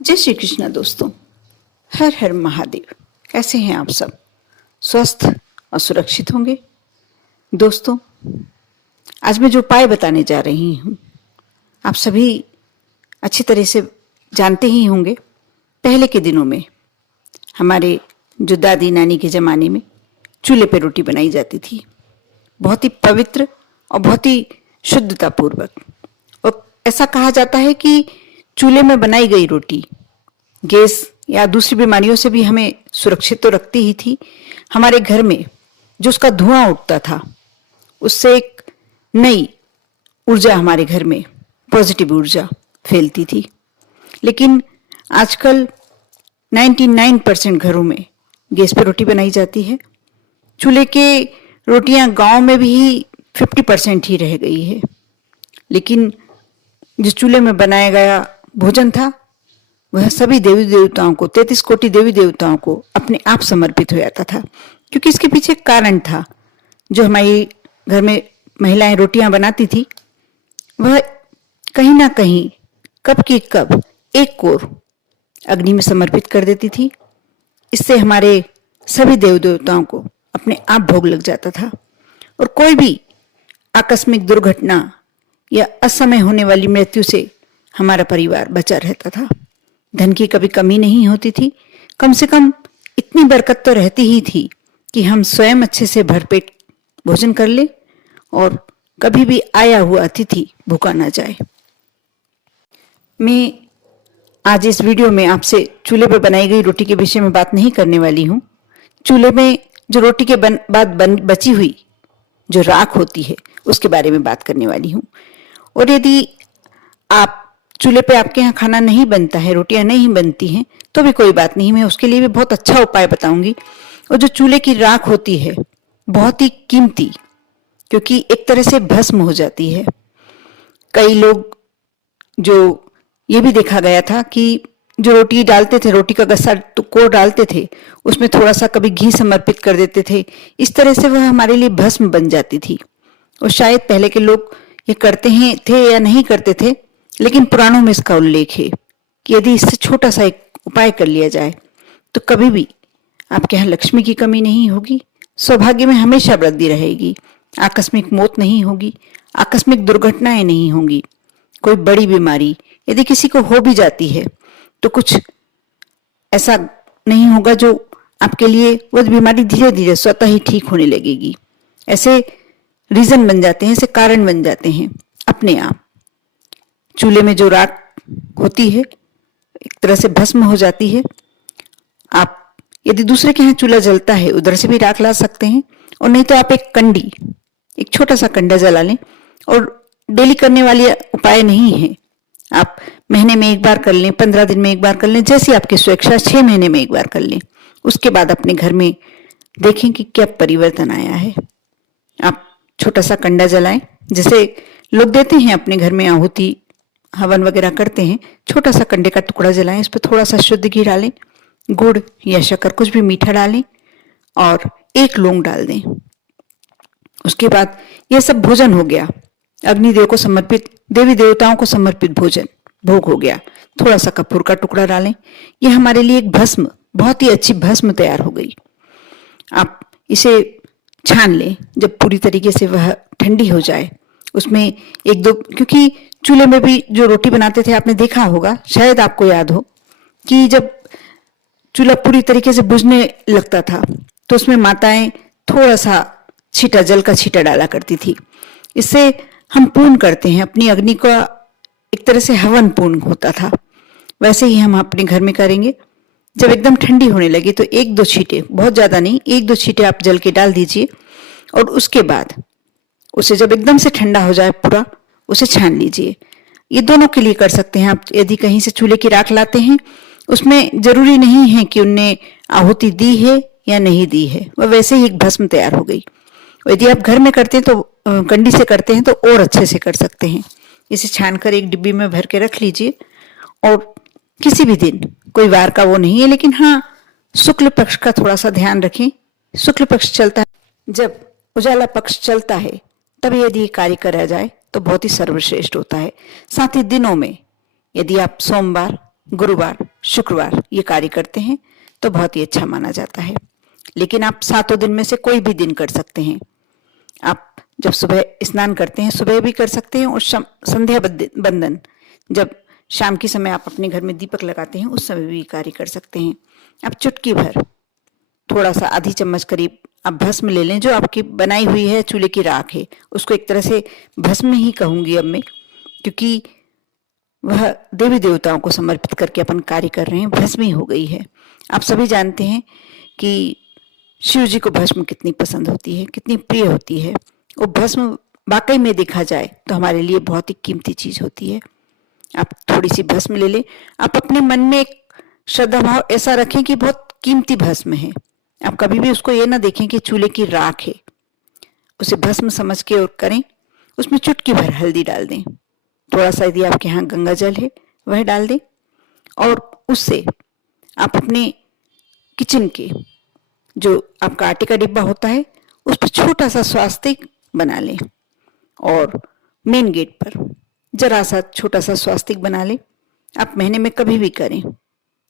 जय श्री कृष्णा दोस्तों। हर हर महादेव। कैसे हैं आप सब? स्वस्थ और सुरक्षित होंगे। दोस्तों, आज मैं जो उपाय बताने जा रही हूँ आप सभी अच्छी तरह से जानते ही होंगे। पहले के दिनों में हमारे जो दादी नानी के ज़माने में चूल्हे पे रोटी बनाई जाती थी, बहुत ही पवित्र और बहुत ही शुद्धतापूर्वक। और ऐसा कहा जाता है कि चूल्हे में बनाई गई रोटी गैस या दूसरी बीमारियों से भी हमें सुरक्षित तो रखती ही थी। हमारे घर में जो उसका धुआं उठता था उससे एक नई ऊर्जा हमारे घर में पॉजिटिव ऊर्जा फैलती थी। लेकिन आजकल 99% घरों में गैस पर रोटी बनाई जाती है। चूल्हे के रोटियां गांव में भी 50% ही रह गई है। लेकिन जिस चूल्हे में बनाया गया भोजन था वह सभी देवी देवताओं को, 33 कोटि देवी देवताओं को अपने आप समर्पित हो जाता था। क्योंकि इसके पीछे एक कारण था। जो हमारी घर में महिलाएं रोटियां बनाती थी वह कहीं ना कहीं कब की कब एक कोर अग्नि में समर्पित कर देती थी। इससे हमारे सभी देवी देवताओं को अपने आप भोग लग जाता था और कोई भी आकस्मिक दुर्घटना या असमय होने वाली मृत्यु से हमारा परिवार बचा रहता था। धन की कभी कमी नहीं होती थी। कम से कम इतनी बरकत तो रहती ही थी कि हम स्वयं अच्छे से भरपेट भोजन कर ले और कभी भी आया हुआ अतिथि भूखा ना जाए। मैं आज इस वीडियो में आपसे चूल्हे पर बनाई गई रोटी के विषय में बात नहीं करने वाली हूँ। चूल्हे में जो रोटी के बाद बची हुई जो राख होती है उसके बारे में बात करने वाली हूँ। और यदि आप चूल्हे पे आपके यहाँ खाना नहीं बनता है, रोटियां नहीं बनती हैं, तो भी कोई बात नहीं, मैं उसके लिए भी बहुत अच्छा उपाय बताऊंगी। और जो चूल्हे की राख होती है बहुत ही कीमती, क्योंकि एक तरह से भस्म हो जाती है। कई लोग जो ये भी देखा गया था कि जो रोटी डालते थे, रोटी का गस्सा को डालते थे, उसमें थोड़ा सा कभी घी समर्पित कर देते थे। इस तरह से वह हमारे लिए भस्म बन जाती थी। और शायद पहले के लोग ये करते हैं थे या नहीं करते थे, लेकिन पुराणों में इसका उल्लेख है कि यदि इससे छोटा सा एक उपाय कर लिया जाए तो कभी भी आपके यहाँ लक्ष्मी की कमी नहीं होगी, सौभाग्य में हमेशा वृद्धि रहेगी, आकस्मिक मौत नहीं होगी, आकस्मिक दुर्घटनाएं नहीं होंगी। कोई बड़ी बीमारी यदि किसी को हो भी जाती है तो कुछ ऐसा नहीं होगा जो आपके लिए वह बीमारी धीरे धीरे स्वतः ही ठीक होने लगेगी। ऐसे रीजन बन जाते हैं, ऐसे कारण बन जाते हैं अपने आप। चूल्हे में जो राख होती है एक तरह से भस्म हो जाती है। आप यदि दूसरे के यहाँ चूल्हा जलता है उधर से भी राख ला सकते हैं, और नहीं तो आप एक छोटा सा कंडा जला लें। और डेली करने वाली उपाय नहीं है, आप महीने में एक बार कर लें, 15 दिन में एक बार कर लें, जैसी आपकी स्वेच्छा, 6 महीने में एक बार कर लें। उसके बाद अपने घर में देखें कि क्या परिवर्तन आया है। आप छोटा सा कंडा जलाएं, जैसे लोग देते हैं अपने घर में आहुति हवन वगैरह करते हैं। छोटा सा कंडे का टुकड़ा जलाएं, इस पर थोड़ा सा शुद्ध घी डालें, गुड़ या शक्कर कुछ भी मीठा डालें और 1 लौंग डाल दें। उसके बाद यह सब भोजन हो गया, अग्निदेव को समर्पित, देवी देवताओं को समर्पित भोजन भोग हो गया। थोड़ा सा कपूर का टुकड़ा डालें। यह हमारे लिए एक भस्म, बहुत ही अच्छी भस्म तैयार हो गई। आप इसे छान लें। जब पूरी तरीके से वह ठंडी हो जाए उसमें 1-2, क्योंकि चूल्हे में भी जो रोटी बनाते थे आपने देखा होगा, शायद आपको याद हो कि जब चूल्हा पूरी तरीके से बुझने लगता था तो उसमें माताएं थोड़ा सा छींटा, जल का छींटा डाला करती थी। इससे हम पूर्ण करते हैं, अपनी अग्नि का एक तरह से हवन पूर्ण होता था। वैसे ही हम अपने घर में करेंगे। जब एकदम ठंडी होने लगी तो 1-2 छींटे, बहुत ज्यादा नहीं, 1-2 छींटे आप जल के डाल दीजिए। और उसके बाद उसे जब एकदम से ठंडा हो जाए पूरा, उसे छान लीजिए। ये दोनों के लिए कर सकते हैं आप। यदि कहीं से चूल्हे की राख लाते हैं, उसमें जरूरी नहीं है कि उनने आहुति दी है या नहीं दी है, वह वैसे ही एक भस्म तैयार हो गई। यदि आप घर में करते हैं तो कंडी से करते हैं तो और अच्छे से कर सकते हैं। इसे छानकर एक डिब्बी में भर के रख लीजिए। और किसी भी दिन, कोई वार का वो नहीं है, लेकिन हाँ शुक्ल पक्ष का थोड़ा सा ध्यान रखें। शुक्ल पक्ष चलता है, जब उजाला पक्ष चलता है तब यदि कार्य करा जाए तो बहुत ही सर्वश्रेष्ठ होता है। साथ ही दिनों में यदि आप सोमवार, गुरुवार शुक्रवार ये कार्य करते हैं तो बहुत ही अच्छा माना जाता है। लेकिन आप 7 दिन में से कोई भी दिन कर सकते हैं। आप जब सुबह स्नान करते हैं सुबह भी कर सकते हैं, और संध्या बंदन जब शाम के समय आप अपने घर में दीपक लगाते हैं उस समय भी कार्य कर सकते हैं। आप चुटकी भर थोड़ा सा आधी चम्मच करीब आप भस्म ले लें, जो आपकी बनाई हुई है चूल्हे की राख है, उसको एक तरह से भस्म ही कहूंगी अब मैं, क्योंकि वह देवी देवताओं को समर्पित करके अपन कार्य कर रहे हैं, भस्म ही हो गई है। आप सभी जानते हैं कि शिव जी को भस्म कितनी पसंद होती है, कितनी प्रिय होती है। वो भस्म वाकई में देखा जाए तो हमारे लिए बहुत ही कीमती चीज होती है। आप थोड़ी सी भस्म ले लें, आप अपने मन में एक श्रद्धा भाव ऐसा रखें कि बहुत कीमती भस्म है। आप कभी भी उसको ये ना देखें कि चूल्हे की राख है, उसे भस्म समझ के और करें। उसमें चुटकी भर हल्दी डाल दें, थोड़ा सा यदि आपके यहाँ गंगा जल है वह डाल दें, और उससे आप अपने किचन के जो आपका आटे का डिब्बा होता है उस पर छोटा सा स्वास्तिक बना लें, और मेन गेट पर जरा सा छोटा सा स्वास्तिक बना लें। आप महीने में कभी भी करें,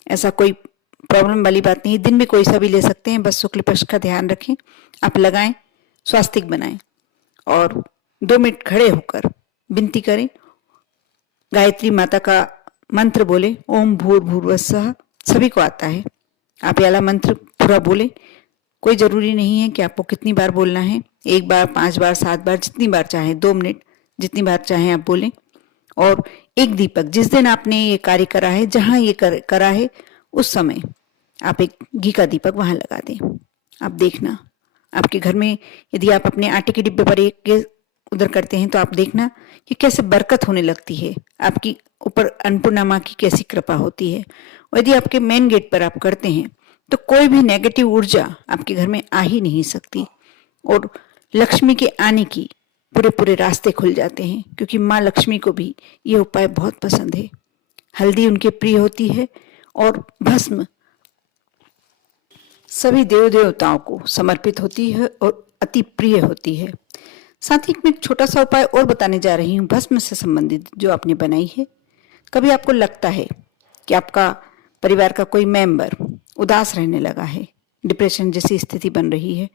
ऐसा कोई प्रॉब्लम वाली बात नहीं, दिन में कोई सा भी ले सकते हैं, बस शुक्ल पक्ष का ध्यान रखें। आप लगाएं, स्वास्तिक बनाएं और 2 मिनट खड़े होकर विनती करें, गायत्री माता का मंत्र बोले, ओम भूर्भुवस्सुः, सभी को आता है। आप ये वाला मंत्र पूरा बोले, कोई जरूरी नहीं है कि आपको कितनी बार बोलना है, 1 बार 5 बार 7 बार जितनी बार चाहें, 2 मिनट जितनी बार चाहें आप बोलें। और एक दीपक जिस दिन आपने ये कार्य करा है, जहां ये करा है उस समय आप एक घी का दीपक वहां लगा दें। आप देखना आपके घर में यदि आप अपने आटे के डिब्बे पर एक उधर करते हैं तो आप देखना कि कैसे बरकत होने लगती है, आपकी ऊपर अन्नपूर्णा माँ की कैसी कृपा होती है। और यदि आपके मेन गेट पर आप करते हैं तो कोई भी नेगेटिव ऊर्जा आपके घर में आ ही नहीं सकती, और लक्ष्मी के आने की पूरे रास्ते खुल जाते हैं, क्योंकि माँ लक्ष्मी को भी ये उपाय बहुत पसंद है। हल्दी उनके प्रिय होती है और भस्म सभी देव देवताओं को समर्पित होती है और अति प्रिय होती है। साथ ही मैं एक छोटा सा उपाय और बताने जा रही हूँ भस्म से संबंधित जो आपने बनाई है। कभी आपको लगता है कि आपका परिवार का कोई मेंबर उदास रहने लगा है, डिप्रेशन जैसी स्थिति बन रही है,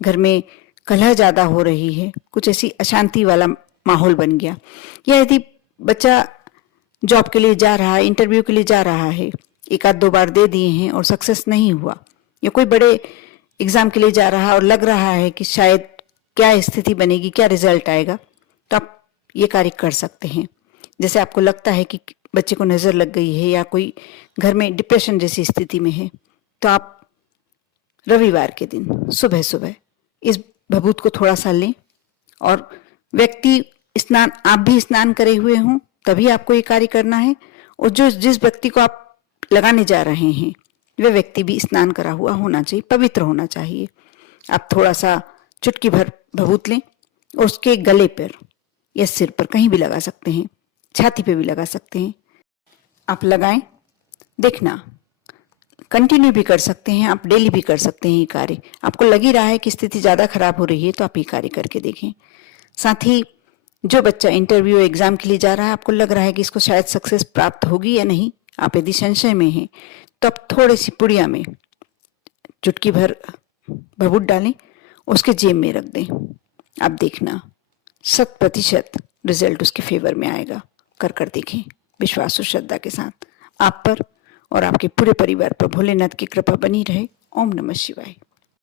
घर में कलह ज्यादा हो रही है, कुछ ऐसी अशांति वाला माहौल बन गया, या यदि बच्चा जॉब के लिए जा रहा है, इंटरव्यू के लिए जा रहा है, 1-2 बार दे दिए हैं और सक्सेस नहीं हुआ, या कोई बड़े एग्जाम के लिए जा रहा है और लग रहा है कि शायद क्या स्थिति बनेगी, क्या रिजल्ट आएगा, तो आप ये कार्य कर सकते हैं। जैसे आपको लगता है कि बच्चे को नजर लग गई है या कोई घर में डिप्रेशन जैसी स्थिति में है, तो आप रविवार के दिन सुबह सुबह इस भभूत को थोड़ा सा लें, और व्यक्ति स्नान, आप भी स्नान करे हुए हों तभी आपको ये कार्य करना है, और जिस व्यक्ति को आप लगाने जा रहे हैं वह व्यक्ति भी स्नान करा हुआ होना चाहिए, पवित्र होना चाहिए। आप थोड़ा सा चुटकी भर भभूत लें और उसके गले पर या सिर पर कहीं भी लगा सकते हैं, छाती पे भी लगा सकते हैं। आप लगाएं, देखना कंटिन्यू भी कर सकते हैं, आप डेली भी कर सकते हैं ये कार्य। आपको लग ही रहा है कि स्थिति ज़्यादा खराब हो रही है तो आप ये कार्य करके देखें। साथ ही जो बच्चा इंटरव्यू एग्जाम के लिए जा रहा है, आपको लग रहा है कि इसको शायद सक्सेस प्राप्त होगी या नहीं, आप यदि संशय में हैं तो आप थोड़ी सी पुड़िया में चुटकी भर भभूत डालें, उसके जेब में रख दें। आप देखना 100% रिजल्ट उसके फेवर में आएगा। कर देखें विश्वास और श्रद्धा के साथ। आप पर और आपके पूरे परिवार पर भोलेनाथ की कृपा बनी रहे। ओम नमः शिवाय।